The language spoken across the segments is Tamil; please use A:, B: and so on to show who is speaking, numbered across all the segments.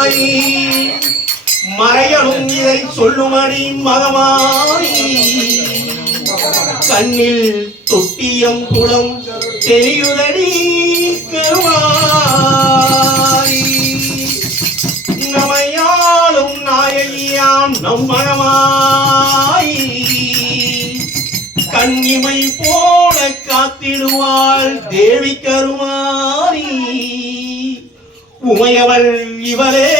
A: மகமாய். மறையணும் இதை சொல்லுமடி மகமாய். கண்ணில் தொட்டியம் குளம் தெரியுதடி கருவாய் நமையாளும் நாயகியாம் நம் மகமாய். கண்ணிமை போல காத்திடுவாள் தேவி கருமாரி. உமையவர் இவரே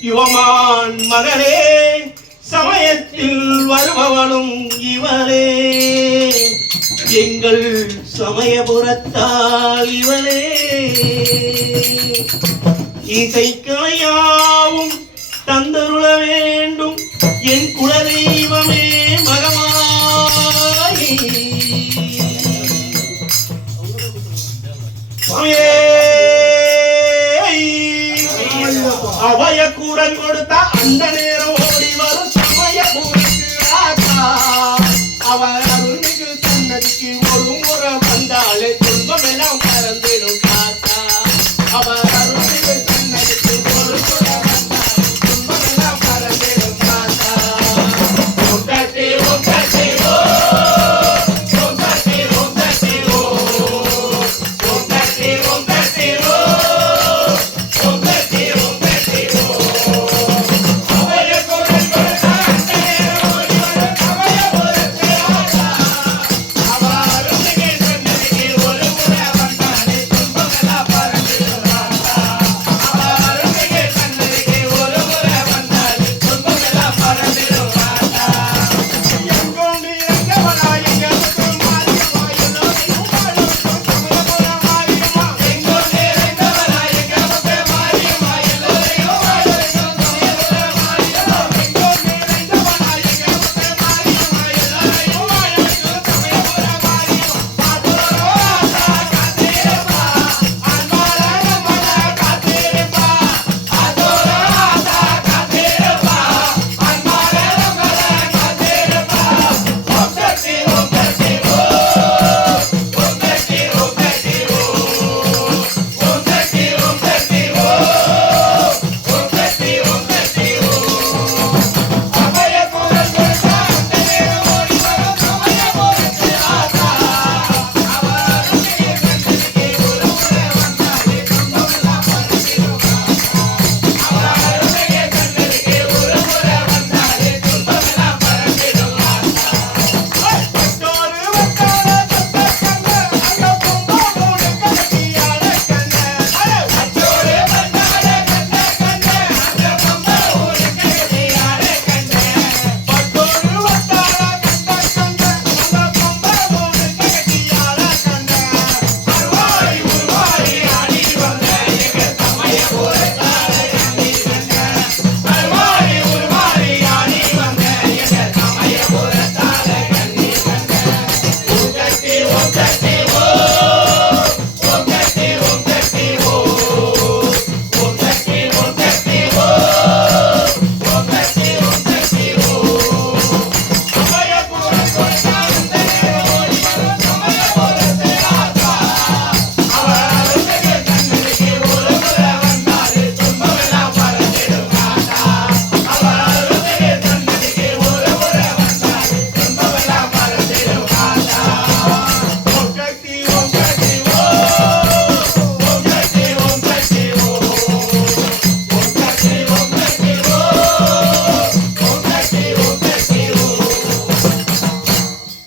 A: யுவமான் மகளே சமயத்தில் வருபவளும் இவரே எங்கள் சமயபுரத்தால் இவளே. இசைக்கலையாவும் தந்தருள வேண்டும் என் குலதெய்வமே மகமாயி. சுவாமியே! அபய கூறல் கொடுத்த